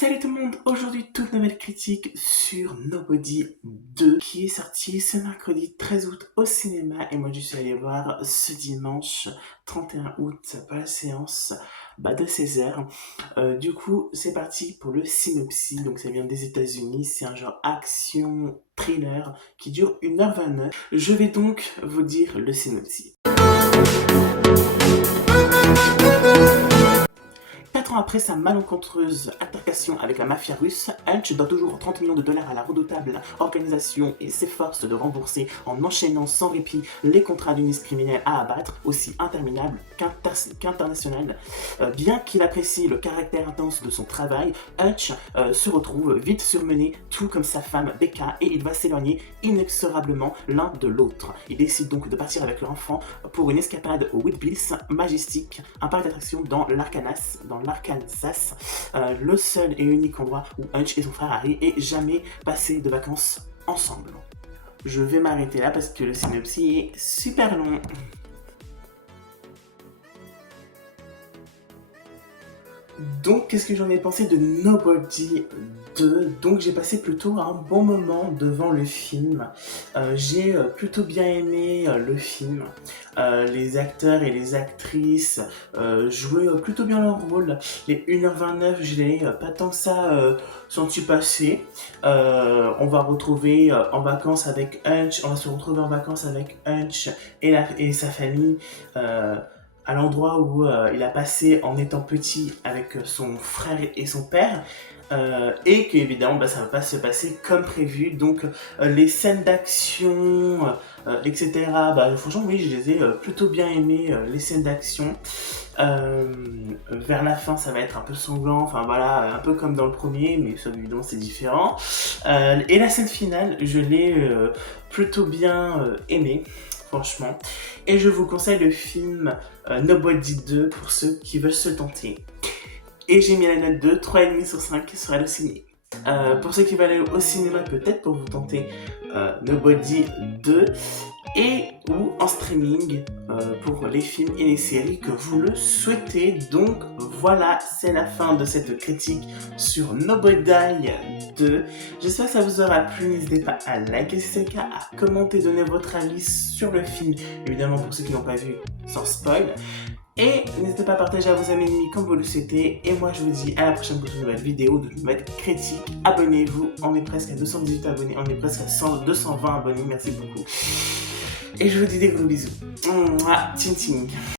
Salut tout le monde, aujourd'hui toute nouvelle critique sur Nobody 2 qui est sorti ce mercredi 13 août au cinéma et moi je suis allé voir ce dimanche 31 août pour la séance de 16h. Du coup c'est parti pour le synopsis, donc ça vient des États-Unis, c'est un genre action thriller qui dure 1h29. Je vais donc vous dire le synopsis. 4 ans après sa malencontreuse altercation avec la mafia russe, Hutch doit toujours 30 millions de dollars à la redoutable organisation et s'efforce de rembourser en enchaînant sans répit les contrats d'une liste criminelle à abattre, aussi interminable qu'internationale. Bien qu'il apprécie le caractère intense de son travail, Hutch se retrouve vite surmené, tout comme sa femme Becca, et il va s'éloigner inexorablement l'un de l'autre. Il décide donc de partir avec leur enfant pour une escapade au Whitbills Majestic, un parc d'attractions dans l'Arkansas, le seul et unique endroit où Hutch et son frère Harry aient jamais passé de vacances ensemble. Je vais m'arrêter là parce que le synopsis est super long. Donc, qu'est-ce que j'en ai pensé de Nobody 2? Donc, j'ai passé plutôt un bon moment devant le film. J'ai plutôt bien aimé le film. Les acteurs et les actrices jouaient plutôt bien leur rôle. Les 1h29, je l'ai pas tant que ça senti passer. On va retrouver en vacances avec Hutch. On va se retrouver en vacances avec Hutch et sa famille. À l'endroit où il a passé en étant petit avec son frère et son père, et qu'évidemment ça va pas se passer comme prévu. Donc les scènes d'action, etc. Franchement oui, je les ai plutôt bien aimées, les scènes d'action. Vers la fin ça va être un peu sanglant, enfin voilà, un peu comme dans le premier, mais ça évidemment c'est différent. Et la scène finale, je l'ai plutôt bien aimée, franchement. Et je vous conseille le film Nobody 2 pour ceux qui veulent se tenter. Et j'ai mis la note de 3,5 sur 5 sur Allociné. Pour ceux qui veulent aller au cinéma, peut-être pour vous tenter Nobody 2, et ou en streaming pour les films et les séries que vous le souhaitez. Donc voilà, c'est la fin de cette critique sur Nobody 2. J'espère que ça vous aura plu. N'hésitez pas à liker si c'est le cas, à commenter, donner votre avis sur le film, évidemment pour ceux qui n'ont pas vu, sans spoil. Et n'hésitez pas à partager à vos amis et ennemis comme vous le souhaitez. Et moi je vous dis à la prochaine pour une nouvelle vidéo, de nouvelles critiques. Abonnez-vous, on est presque à 218 abonnés, on est presque à 220 abonnés, merci beaucoup. Et je vous dis des gros bisous. Mouah, ting ting.